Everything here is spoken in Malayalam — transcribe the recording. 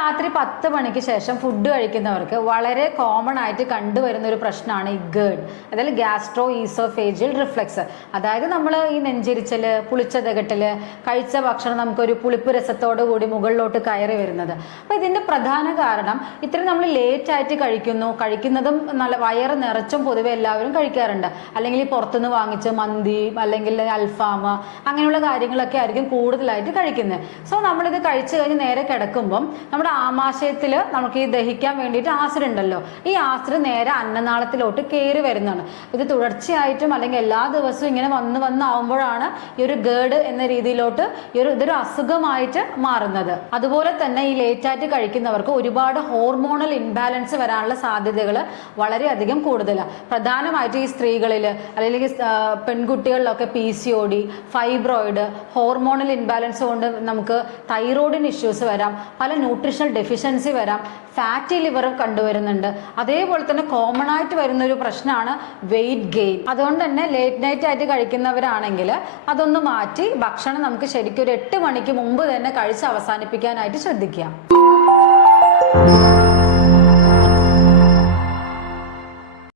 രാത്രി 10 മണിക്ക് ശേഷം ഫുഡ് കഴിക്കുന്നവർക്ക് വളരെ കോമൺ ആയിട്ട് കണ്ടുവരുന്ന ഒരു പ്രശ്നമാണ് ഈ ഗേഡ്, അതായത് ഗ്യാസ്ട്രോ ഈസോഫേജിയൽ റിഫ്ലക്സ്. അതായത് നമ്മൾ ഈ നെഞ്ചിരിച്ചല്, പുളിച്ചതകട്ടല്, കഴിച്ച ഭക്ഷണം നമുക്കൊരു പുളിപ്പ് രസത്തോടു കൂടി മുകളിലോട്ട് കയറി വരുന്നത്. അപ്പോൾ ഇതിന്റെ പ്രധാന കാരണം ഇത്രയും നമ്മൾ ലേറ്റ് ആയിട്ട് കഴിക്കുന്നതും നല്ല വയറ് നിറച്ചും പൊതുവെ എല്ലാവരും കഴിക്കാറുണ്ട്. അല്ലെങ്കിൽ ഈ പുറത്തുനിന്ന് വാങ്ങിച്ച് മന്തി അല്ലെങ്കിൽ അൽഫാം അങ്ങനെയുള്ള കാര്യങ്ങളൊക്കെ ആയിരിക്കും കൂടുതലായിട്ട് കഴിക്കുന്നത്. സോ നമ്മളിത് കഴിച്ചു കഴിഞ്ഞ് നേരെ കിടക്കുമ്പം നമ്മുടെ ആമാശയത്തിൽ നമുക്ക് ഈ ദഹിക്കാൻ വേണ്ടിയിട്ട് ആസിഡ് ഉണ്ടല്ലോ, ഈ ആസിഡ് നേരെ അന്നനാളത്തിലോട്ട് കയറി വരുന്നതാണ്. ഇത് തുടർച്ചയായിട്ടും അല്ലെങ്കിൽ എല്ലാ ദിവസവും ഇങ്ങനെ വന്നാവുമ്പോഴാണ് ഈ ഒരു ഗേഡ് എന്ന രീതിയിലോട്ട് ഇതൊരു അസുഖമായിട്ട് മാറുന്നത്. അതുപോലെ തന്നെ ഈ ലേറ്റായിട്ട് കഴിക്കുന്നവർക്ക് ഒരുപാട് ഹോർമോണൽ ഇംബാലൻസ് വരാനുള്ള സാധ്യതകൾ വളരെയധികം കൂടുതലാണ്. പ്രധാനമായിട്ട് ഈ സ്ത്രീകളിൽ അല്ലെങ്കിൽ പെൺകുട്ടികളിലൊക്കെ PCOD, ഫൈബ്രോയിഡ്, ഹോർമോണൽ ഇംബാലൻസ് കൊണ്ട് നമുക്ക് തൈറോയിഡിന് ഇഷ്യൂസ് വരാം, പല ന്യൂട്രീഷണൽ ഡെഫിഷ്യൻസി വരാം, ഫാറ്റി ലിവർ കണ്ടുവരുന്നുണ്ട്. അതേപോലെ തന്നെ കോമൺ ആയിട്ട് വരുന്ന ഒരു പ്രശ്നമാണ് വെയിറ്റ് ഗെയിൻ. അതുകൊണ്ട് തന്നെ ലേറ്റ് നൈറ്റ് ആയിട്ട് കഴിക്കുന്നവരാണെങ്കിൽ അതൊന്ന് മാറ്റി ഭക്ഷണം നമുക്ക് ശരിക്കും ഒരു 8 മണിക്ക് മുമ്പ് തന്നെ കഴിച്ച് അവസാനിപ്പിക്കാനായിട്ട് ശ്രദ്ധിക്കാം.